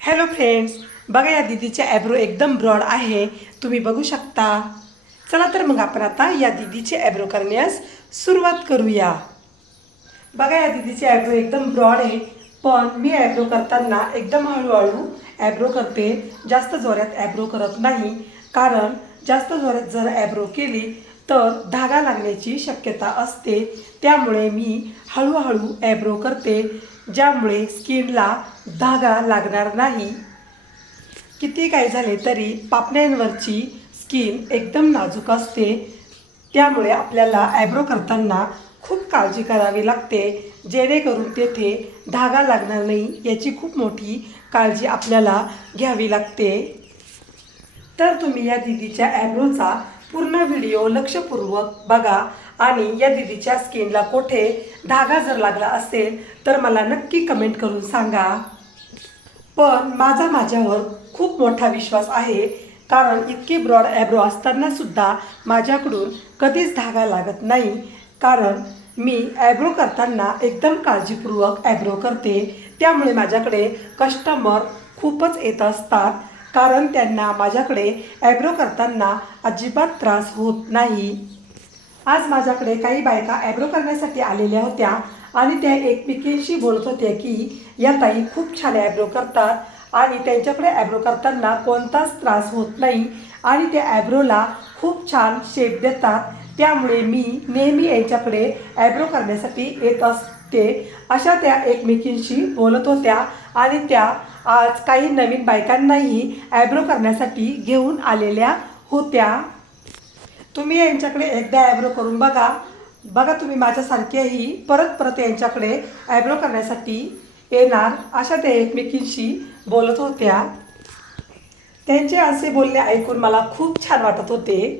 Hello friends, बघा या दीदीचे Abro एकदम ब्रॉड आहे, तुम्ही बघू शकता। चला तर मग आपण आता या दीदीचे ॲब्रो करण्यास सुरुवात करूया। बघा या दीदीचे ॲब्रो एकदम ब्रॉड आहे, पण मी ॲब्रो करताना एकदम हळूहळू ॲब्रो करते, जास्त जोरात ॲब्रो करत नाही। कारण जास्त जोरात जर ॲब्रो केली तर धागा लागण्याची शक्यता असते, त्यामुळे मी हळूहळू ॲब्रो करते, ज्यामुळे स्किनला धागा लागणार नाही। किती काही झाले तरी पापण्यांवरची स्किन एकदम नाजूक असते, त्यामुळे आपल्याला ॲब्रो करताना खूप काळजी करावी लागते, जेणेकरून तेथे धागा लागणार नाही याची खूप मोठी काळजी आपल्याला घ्यावी लागते। तर तुम्ही या दीदीच्या ॲब्रोचा पूर्ण व्हिडिओ लक्षपूर्वक बघा आणि या दीदीच्या स्किनला कुठे धागा जर लागला असेल तर मला नक्की कमेंट करून सांगा। पण माझ्यावर खूप मोठा विश्वास आहे, कारण इतके ब्रॉड ॲब्रो असताना सुद्धा माझ्याकडून कधीच धागा लागत नाही। कारण मी ॲब्रो करताना एकदम काळजीपूर्वक ॲब्रो करते, त्यामुळे माझ्याकडे कस्टमर खूपच येत असतात, कारण त्यांना माझ्याकडे ॲब्रो करताना अजिबात त्रास होत नाही। आज माझ्याकडे काही बायका ॲब्रो करण्यासाठी आलेल्या होत्या आणि त्या एकमेकींशी बोलत होत्या की या ताई खूप छान ॲब्रो करतात आणि त्यांच्याकडे ॲब्रो करताना कोणताच त्रास होत नाही आणि त्या ॲब्रोला खूप छान शेप देतात, त्यामुळे मी नेहमी यांच्याकडे ॲब्रो करण्यासाठी येत असते। अशा त्या एकमेकींशी बोलत होत्या आणि त्या आज काही नवीन बायकांनाही ॲब्रो करण्यासाठी घेऊन आलेल्या होत्या। तुम्ही यांच्याकडे एकदा ॲब्रो करून बघा तुम्ही माझ्यासारख्याही परत यांच्याकडे ॲब्रो करण्यासाठी येणार, अशा त्या एकमेकींशी बोलत होत्या। त्यांचे असे बोलणे ऐकून मला खूप छान वाटत होते।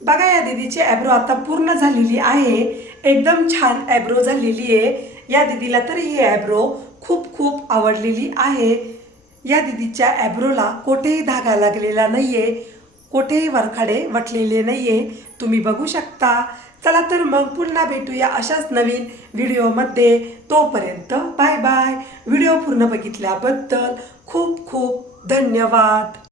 बघा या दीदीची ॲब्रो आता पूर्ण झालेली आहे. एकदम छान ॲब्रो झालेली आहे. या दीदीला तर ही ॲब्रो खूप खूप आवडलेली आहे. या दीदीच्या ॲब्रोला कोठेही धागा लागलेला नाही आहे, कोठेही वरखाडे वटलेले नाही आहे. तुम्ही बघू शकता. चला तर मग पुन्हा भेटूया अशाच नवीन व्हिडिओमध्ये. तोपर्यंत बाय बाय. व्हिडिओ पूर्ण बघितल्याबद्दल खूप खूप धन्यवाद.